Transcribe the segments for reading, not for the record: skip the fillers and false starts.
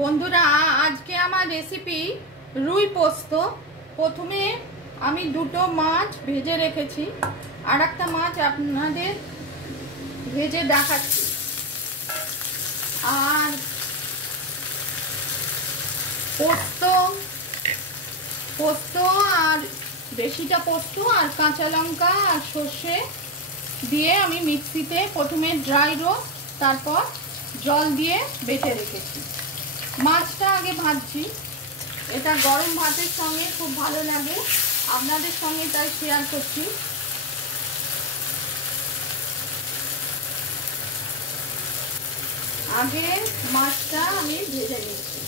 বন্ধুরা আজকে আমার রেসিপি রুই পোস্ত। প্রথমে আমি দুটো মাছ ভেজে রেখেছি, আর একটা মাছ আপনাদের ভেজে দেখাচ্ছি। আর পোস্ত আর বেশিটা পোস্ত আর কাঁচা লঙ্কা আর সর্ষে দিয়ে আমি মিক্সিতে প্রথমে ড্রাই রোস্ট, তারপর জল দিয়ে বেটে রেখেছি। মাছটা আগে ভাজছি, এটা গরম ভাতের সঙ্গে খুব ভালো লাগে, আপনাদের সঙ্গে তাই শেয়ার করছি। আগে মাছটা আমি ভেজে নিচ্ছি।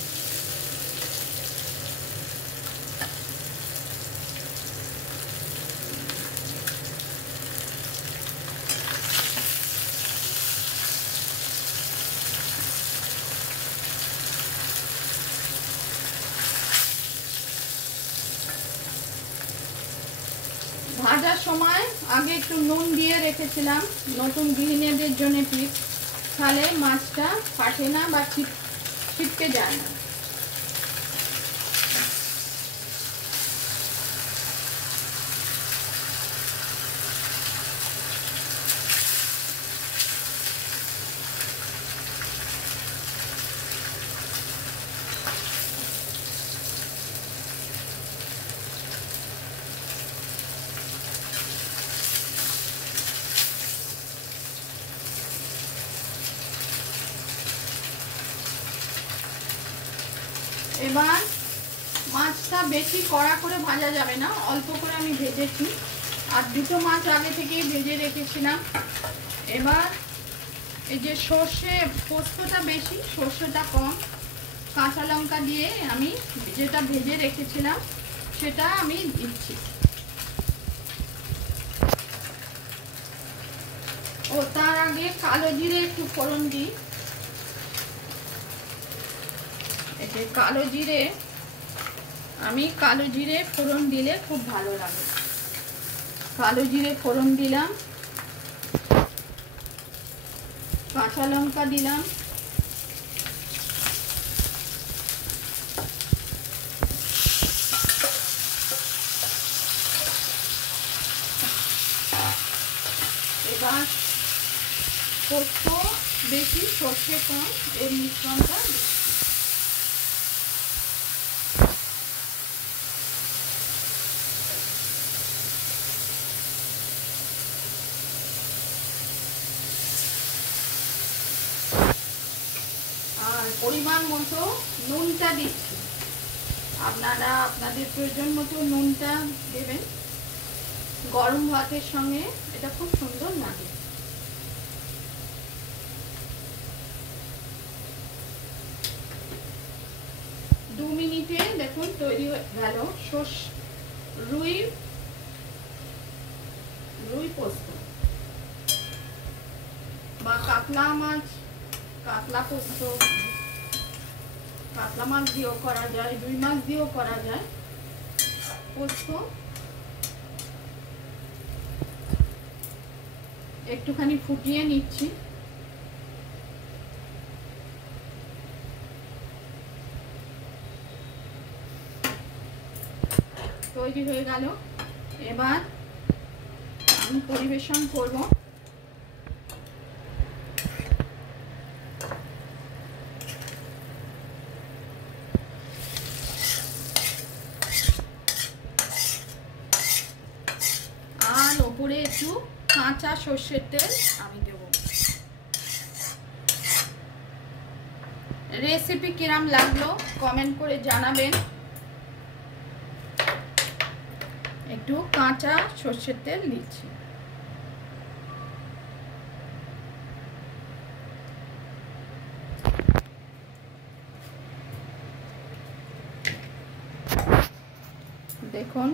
ভাজার সময় আগে একটু নুন দিয়ে রেখেছিলাম, নতুন গৃহিণীদের জন্য টিপস, তাহলে মাছটা ফাটে না বা ছিটকে যায় না। এবার মাছটা বেশি কড়া করে ভাজা যাবে না, অল্প করে আমি ভেজেছি, আর দুটো মাছ আগে থেকেই ভেজে রেখেছিলাম। এবার এই যে সর্ষে, পোস্তটা বেশি সর্ষেটা কম, কাঁচা লঙ্কা দিয়ে আমি যেটা ভেজে রেখেছিলাম সেটা আমি দিচ্ছি। ও তার আগে কালো জিরে একটু ফোড়ন দিই। কালো জিরে, আমি কালো জিরে ফোড়ন দিলে খুব ভালো লাগে। কালো জিরে ফোড়ন দিলাম, কাঁচা লঙ্কা দিলাম, এবার পোস্ত বেশি সর্ষে কম, এর মিশ্রণটা আর পরিমাণ মতো নুনটা দিচ্ছি। আপনারা আপনাদের প্রয়োজন মতো নুনটা দেবেন, গরম ভাতের সঙ্গে এটা খুব সুন্দর লাগে। দু মিনিটে দেখুন তৈরি হয়ে গেল রুই পোস্ত বা কাতলা মাছ, কাতলা পোস্ত। কাতলা মাছ দিয়েও করা যায়, রুই মাছ দিয়েও করা যায় পোস্ত। একটুখানি ফুটিয়ে নিচ্ছি। তৈরি হয়ে গেল। এবার আমি পরিবেশন করব। আর ওপরে একটু কাঁচা সর্ষের তেল আমি দেব। রেসিপি কিরম লাগলো কমেন্ট করে জানাবেন। একটু কাঁচা সর্ষের তেল দিচ্ছি। দেখুন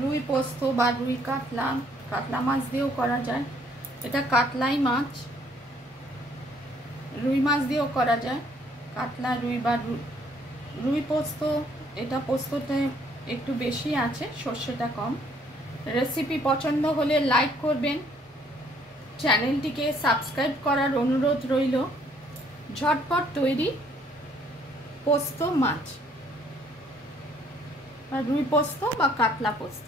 রুই পোস্ত বা রুই কাতলা মাছ দিয়েও করা যায়। এটা কাতলাই মাছ, রুই মাছ দিয়েও করা যায়। কাতলা রুই বা রুই পোস্ত, এটা পোস্ততে একটু বেশি আছে, সর্ষেটা কম। রেসিপি পছন্দ হলে লাইক করবেন, চ্যানেলটিকে সাবস্ক্রাইব করার অনুরোধ রইল। ঝটপট তৈরি পোস্ত মাছ, বা রুই পোস্ত বা কাতলা পোস্ত।